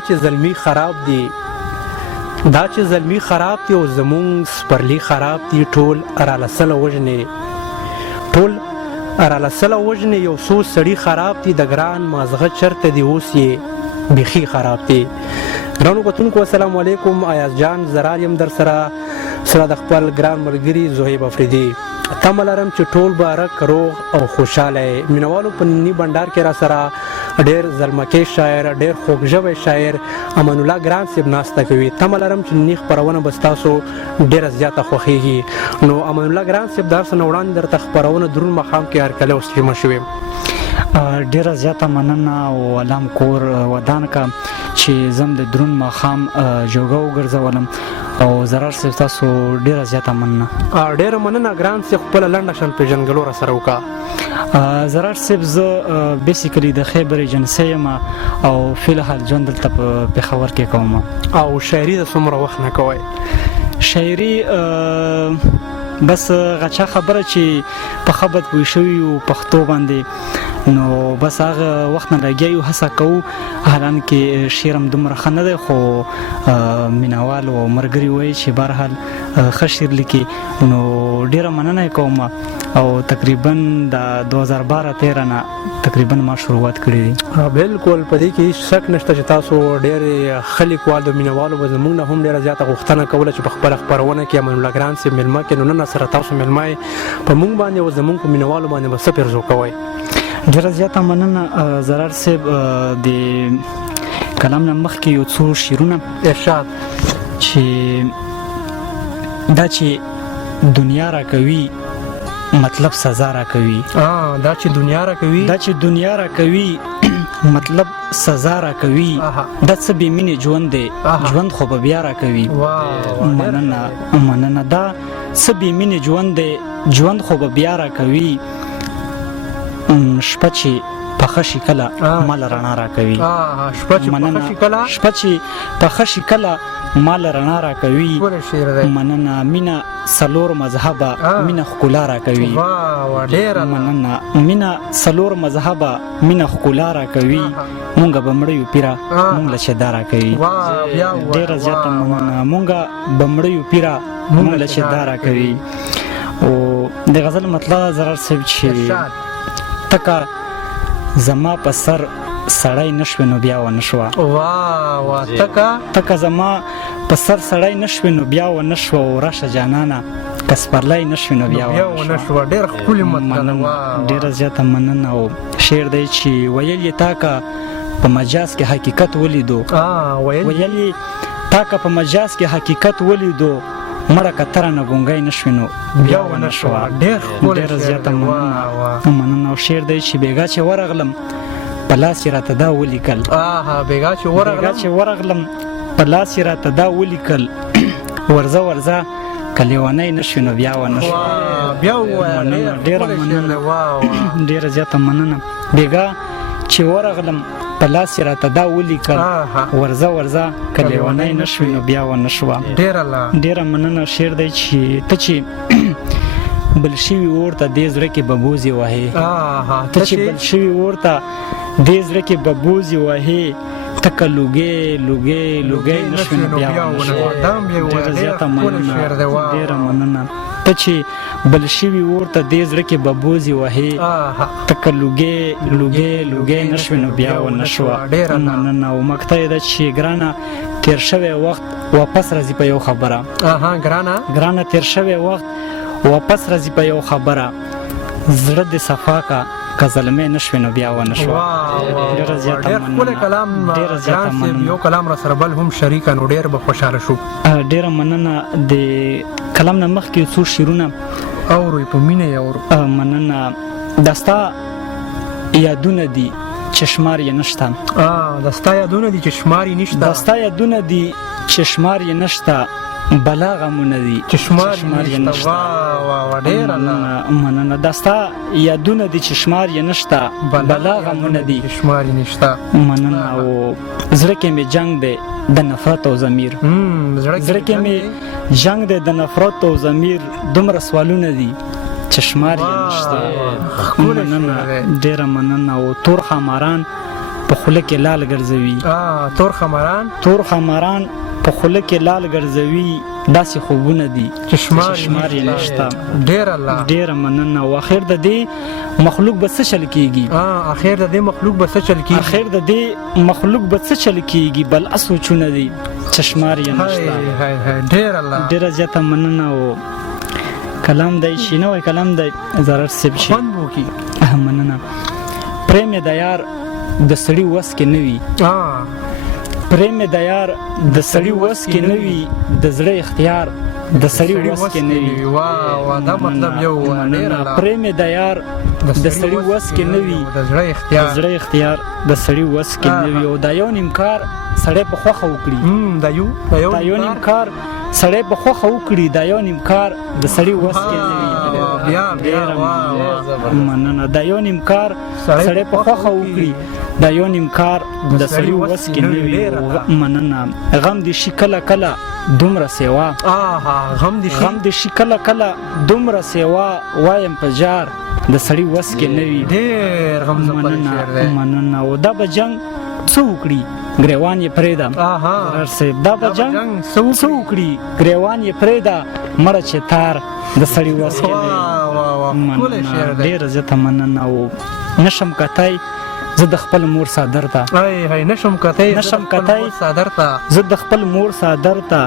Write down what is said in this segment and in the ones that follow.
چې زلمی خراب دی دا چې زلمی خراب دی او زمون سپرلی خراب دی ټول رالسله وژنې ټول رالسله وژنې یو څو سړي خراب دی د ګران مازغه چرته دی اوس یې بیخي خراب دی ګرانو کتونکو السلام علیکم ایاز جان زرار یم در سره د خپل ګران ملګري زهیب افریدي تمه لرم چې ټول به رک روغ او خوشحاله مینوالو په نی بنډار کې را سره ډېر زلمکې شاعر ډېر خوږژبی شاعر امان الله ګران صاحب ناسته کوي تمه لرم چې نی خپرونه به ستاسو ډېره زیاته خوښیږي نو امان الله ګران صاحب د هر څه نه وړاندې درته خپرونه درون مخام کې هرکلی او سلیمه شوې ډیره زیاته مننه او علام کور ودان کا چې زم د درون مخام جوګه وګرځولم او ضرر صاحب تاسو ډیره زیاته مننه ډیره مننه ګران صاحب خپل لنډه شان پیژنګلو را سره وکړه ضرر صاحب زه بیسیکلی د خیبر ایجنسی یم او فی الحال ژوند دلته په پېښور کې کوم او شاعري د څومره وخت نه کوئ شاعري بس غچا خبره چې په خبرت پوه شوي یو پښتو باندې نو بس هغه وخت نه لګیا یو هڅه کوو حالانکې شعر هم دومره ښه نه دی خو مینوال او ملګري وایي چې بهرحال ښه شعر لیکي نو ډېره مننه یې کوم او تقریبا د 2012-13 نه تقریبا ما شروعات کړې دي بالکل په دې کې هیڅ شک نشته چې تاسو ډېرې ښه لیکوال د مینوالو به زموږ نه هم ډېره زیاته غوښتنه کوله چې په خپله خپرونه کې امان الله ګران صاحب مېلمه کې نو نن سره تاسو مېلمه یې په موږ باندې او زموږ په مینوالو باندې به څه پیرزو کوئ ډېره زیاته مننه ضرر صاحب د کلام نه مخکې یو څو شعرونه ارشاد چې دا چې دنیا را کوي مطلب سزا را کوي دا چې دنیا را کوي مطلب سزا را کوي دا څه بې مینې ژوند دی ژوند خو به بیا را کوي مننه دا څه بې مینې ژوند دی ژوند خو به بیا را کوي شپه چې پخه شي کله مال رڼا را کوي شپه چې پخه شي کله مال رڼا را کوي مننه مینا سلور مذهبه مینا ښکلا را کوي مننه مینا سلور مذهبه مینا ښکلا را کوي مونږ به مړ یو پیره مونږ له شدا را کوي ډېره زیاته مننه مونږ به مړ یو پیره مونږ له شدا را کوي او د غزل مطلب ضرر صاحب چې تکه زما په سر سړی نشوي نو بیا و نشوه تکه زما په سر سړی نشوي نو بیا و نشوه او راشه جانانه که سپرلی نشوي نو بیا و نشوه ډېر ښکلي مطلب ډېره زیاته مننه او شعر دی چې ویل یې تا که په مجاز کې حقیقت ولیدو ویل یې تا که په مجاز کې حقیقت ولیدو مړه کتره نه ګونګی نشوي نو بیا و نشوه ډېره زیاته مننه او شعر دی چې بیګا چې ورغلم په لاس یې راته دا ولیکل بیګا چې ورغلم په لاس یې راته دا ولیکل ورځه که لیونی نشوي نو بیا و نشوه ډېره زیاته مننه بیګا چې ورغلم په لاس یې راته دا ولیکل ورځه که لیونی نشوي نو بیا و نشوه ډېره مننه شعر دی چې ته چې بل شوي اور ته دې زړه کې به بوزې وهې ته چې بل شوي اور ته دې زړه کې به بوزې وهې ته که لوګی نشوي نو بیا و نشوه ډېره زیاته ډېره مننه ته چې بل شوي اور ته دې زړه کې به بوزې وهې ته که لوګی نشوي نو بیا و نشوه مننه او مقطع یې ده چې ګرانه تیر شوی وخت واپس راځي په یو خبره ګرانه تیر شوی وخت واپس راځي په یو خبره زړه دې صفا کا که زلمی نشوي نو بیا و نشوه ډېره زیاته مننه یو کلام را سره بل هم شریکه نو ډېر به خوشحاله شو ډېره مننه د کلام نه مخکې څو شعرونه اورو په مینه یې اورو مننه دا ستا یادونه دي چې شمار یې نشته دا ستا یادونه دي چې شمار یې نشته بلا غمونه دي چې شمار یې نشته مننه دا ستا یادونه دي چې شمار یې نشته بلا غمونه دي چې شمار یې نشته مننه او زړه کې مې جنگ دی د نفرت او ضمیر زړه کې مې جنگ دی د نفرت او ضمیر دومره سوالونه دي چې شمار یې نشته مننه ډېره مننه او تور خاماران په خوله کې لال ګرځوي. تور خماران په خوله کې لال ګرځوي، داسې خوبونه دي چې شمار یې نشته. ډېره مننه. او اخر د دې مخلوق به څه چل کېږي؟ اخر د دې مخلوق به څه چل کېږي؟ بل اسوچونه دي چې شمار یې نشته. ډېره زیاته مننه. او کلام دی چې نوی کلام دی ضرر صاحب چې مننه. پریم د یار د سړي وس کې نه وي، پریم د یار د سړي وس کې نه وي، د زړه اختیار د سړي وس کې نه وي. دا مطلب یو پریم د یار د سړي وس کې نه وي، د زړه اختیار د سړي وس کې نه وي. او دا یو نیم کار سړی په خوښه وکړي، دا یو نیم کار سړی په خوښه وکړي، دا یو نیم کار د سړي وس کې نه وي. مننه. دا یو نیم کار سړی په خوښه وکړي، دا یو نیم کار د سړي وس کې نه وي. مننه. غم دې شي کله کله دومره سیوا، غم دې شي کله کله دومره سیوا، وایم په جار د سړي وس کې نه وي. مننه. او دا به جنګ څه وکړي؟ ګریوان یې پرېږده. دا به جنګ څه وکړي؟ ګریوان یې پرېږده، مړه چې تار د سړي وس کې نه وي. ډېره زیاته مننه. او نشم کتی زه د خپل مور صادر ته، نشم کتی زه د خپل مور صادر ته،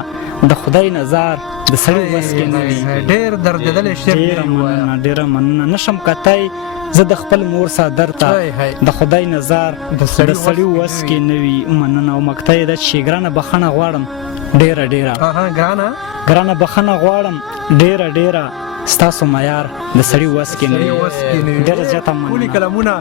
د خدای نظر د سړي وس کې نه وي. ډېره مننه. نشم کتی زه د خپل مور صادر ته، د خدای نظر د سړي وس کې نه وي. مننه. او مقطع یې ده چې ګرانه بخښنه غواړم، ډېره ګرانه بخښنه غواړم، ډېره ستاسو معیار د سړي وس کې نه وي. ډېره زیاته مننه. کلامونه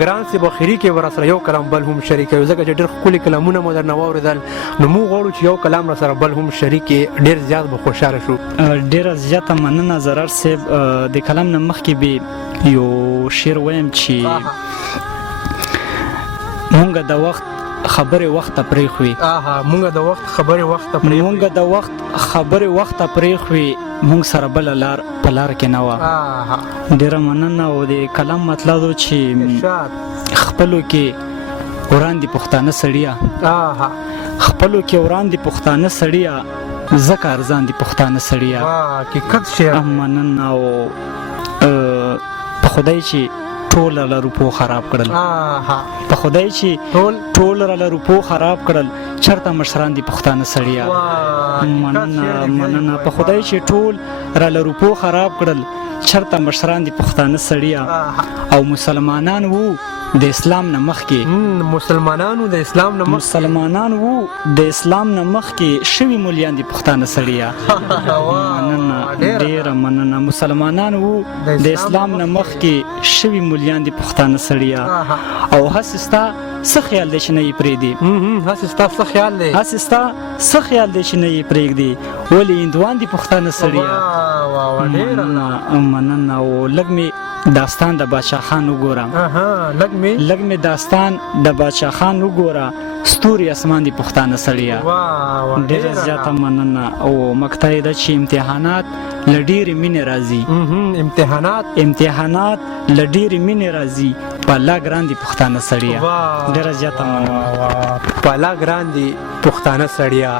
ګران صاحب اخري کې ورسره یو کلام بل هم شریکوي، ځکه چې ډېر ښکلي کلامونه مو درنه واورېدل، نو موږ غواړو چې یو کلام راسره بل هم شریک کړي، ډېر زیات به خوشحاله شو. ډېره زیاته مننه ضرر صاحب. د کلام نه مخکې به یو شعر وایم چې مونږ د وخت خبرې وخت ته پرېښوي، مونږ د وخت خبرې پرېښوي، مونږ سره بله لار په لار کې نه وه. ډېره مننه. او د کلام مطلب و چې خپلو کې وړاندې پښتانه سړیه، خپلو کې وړاندې پښتانه سړیه، ځکه ارزان دي پښتانه سړیه. مننه. او په خدای چې ټول له روپو خراب کړل، په خدای چې ټول له روپو خراب کړل، چرته مشران دي پښتانه سړیه. مننه. په خدای چې ټول له روپو خراب کړل، چرته مشران دي پښتانه سړیه. او مسلمانان وو د اسلام نه مخکې، مسلمانان وو د اسلام نه مخکې، شوي مولیان دي پښتانه سړیه. مننه. ډېره مننه. مسلمانان وو د اسلام نه مخکې، شوي مولیان دي پښتانه سړیه. او هسې ستا څه خیال دی چې نه یې پرېږدي؟ هسې ستا څه خیال دی چې نه یې پرېږدي؟ ولې هندوان دي پښتانه سړیه. مننه. او لږ مې داستان د باچا خان وګوره، لږ مې داستان د باچا خان وګوره، ستوري اسمان دي پښتانه سړیه. ډېره زیاته مننه. او مقطع یې ده چې امتحانات له ډېرې مینې راځي، امتحانات له ډېرې مینې راځي، په الله ګران دي پښتانه سړیه. ډېره زیاته مننه. په الله ګران دي پښتانه سړیه.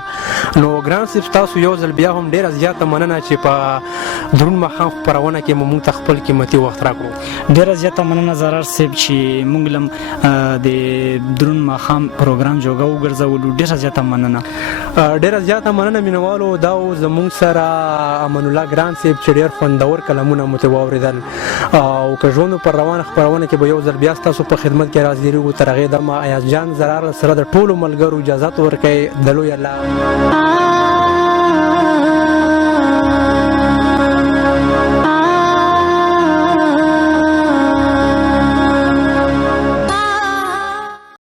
نو ګران صاحب تاسو یو ځل بیا هم ډېره زیاته مننه چې په دروند ماښام خپرونه کې موږ ته خپل قیمتي وخت راکړو. ډېره زیاته مننه ضرر صاحب چې موږ لم د دروند ماښام پروګرام جوګه وګرځولو. ډېره زیاته مننه. ډېره زیاته مننه مینوالو. دا زموږ سره امان الله ګران صاحب چې ډېر خوندور کلامونه مو ته واورېدل. او که ژوند پر روانه خپرونه کې به یو ځل بیا ستاسو په خدمت کې حاضرېږو. تر هغې دمه ایاز جان زرار سره د ټولو ملګرو اجازت ورکوي. د لوی الله